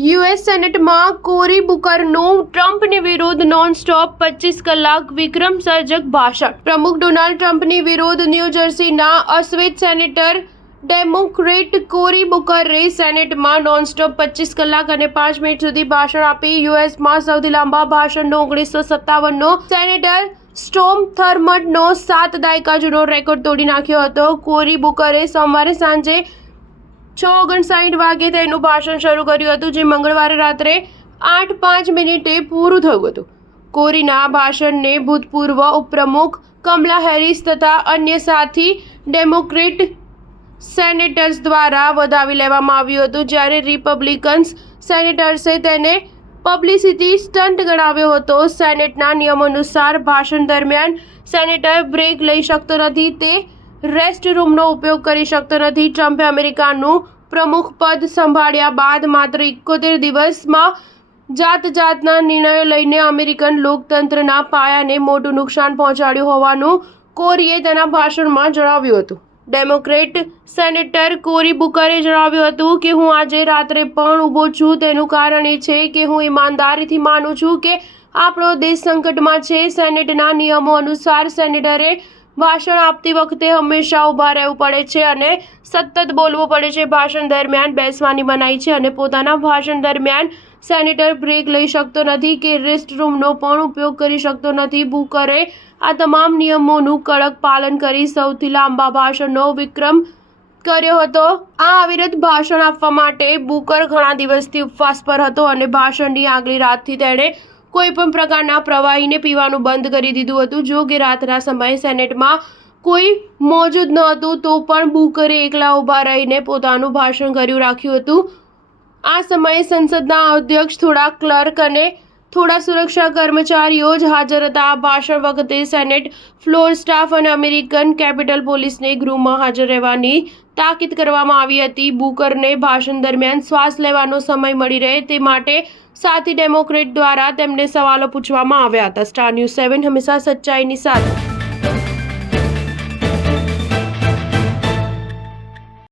US સેનેટમાં કોરી બુકરનું ટ્રમ્પની વિરુદ્ધ નોન-સ્ટોપ 25 કલાક વિક્રમ સર્જક ભાષણ. પ્રમુખ ડોનાલ્ડ ટ્રમ્પની વિરુદ્ધ ન્યૂ જર્સીના અશ્વેત સેનેટર ડેમોક્રેટ કોરી બુકરે સેનેટમાં નોન-સ્ટોપ 25 કલાક અને 5 મિનિટ સુધી ભાષણ આપી. યુએસમાં સૌથી લાંબા ભાષણનો 1957નો સેનેટર સ્ટોર્મ થર્મટનો 7 દાયકા જૂનો રેકોર્ડ તોડી નાખ્યો હતો. કોરી બુકરે સોમવારે સાંજે 6:59 વાગે તેનું ભાષણ શરૂ કર્યું હતું, જે મંગળવારે રાત્રે 8:05 પૂરું થયું હતું. કોરીના ભાષણને ભૂતપૂર્વ ઉપપ્રમુખ કમલા હેરિસ તથા અન્ય સાથી ડેમોક્રેટ સેનેટર્સ દ્વારા વધાવી લેવામાં આવ્યું હતું, જ્યારે રિપબ્લિકન્સ સેનેટર્સે તેને પબ્લિસિટી સ્ટન્ટ ગણાવ્યો હતો. સેનેટના નિયમો અનુસાર ભાષણ દરમિયાન સેનેટર બ્રેક લઈ શકતો નથી, તે રેસ્ટ રૂમનો ઉપયોગ કરી શકતો નથી. ટ્રમ્પે અમેરિકાનું પ્રમુખ પદ સંભાળ્યા બાદ માત્ર 71 દિવસમાં જાતના નિર્ણયો લઈને અમેરિકન લોકતંત્રના પાયાને મોટું નુકસાન પહોંચાડ્યું હોવાનું કોરીએ તેના ભાષણમાં જણાવ્યું હતું. ડેમોક્રેટ સેનેટર કોરી બુકરે જણાવ્યું હતું કે હું આજે રાત્રે પણ ઊભો છું. તેનું કારણ એ છે કે હું ઈમાનદારીથી માનું છું કે આપણો દેશ સંકટમાં છે. સેનેટના નિયમો અનુસાર સેનેટરે ભાષણ આપતી વખતે હંમેશા ઊભા રહેવું પડે છે અને સતત બોલવું પડે છે. ભાષણ દરમિયાન બેસવાની મનાઈ છે અને પોતાના ભાષણ દરમિયાન સેનેટર બ્રેક લઈ શકતો નથી કે રેસ્ટ રૂમનો પણ ઉપયોગ કરી શકતો નથી. બુકરે આ તમામ નિયમોનું કડક પાલન કરી સૌથી લાંબા ભાષણનો વિક્રમ કર્યો હતો. આ અવિરત ભાષણ આપવા માટે બુકર ઘણા દિવસથી ઉપવાસ પર હતો અને ભાષણની આગલી રાતથી તેણે કોઈપણ પ્રકારના પ્રવાહીને પીવાનું બંધ કરી દીધું હતું. જો કે રાતના સમયે સેનેટમાં કોઈ મોજૂદ ન હતું તો પણ બુકરે એકલા ઊભા રહીને પોતાનું ભાષણ કર્યું રાખ્યું હતું. આ સમયે સંસદના અધ્યક્ષ, થોડા ક્લર્ક અને થોડા સુરક્ષા કર્મચારીઓ જ હાજર હતા. આ ભાષણ વખતે સેનેટ ફ્લોર સ્ટાફ અને અમેરિકન કેપિટલ પોલીસને ગૃહમાં હાજર રહેવાની તાકીદ કરવામાં આવી હતી. બુકરને ભાષણ દરમિયાન શ્વાસ લેવાનો સમય મળી રહે તે માટે સાથી ડેમોક્રેટ દ્વારા તેમને સવાલો પૂછવામાં આવ્યા હતા. સ્ટાર ન્યૂઝ 7 હંમેશા સચ્ચાઈની સાથે.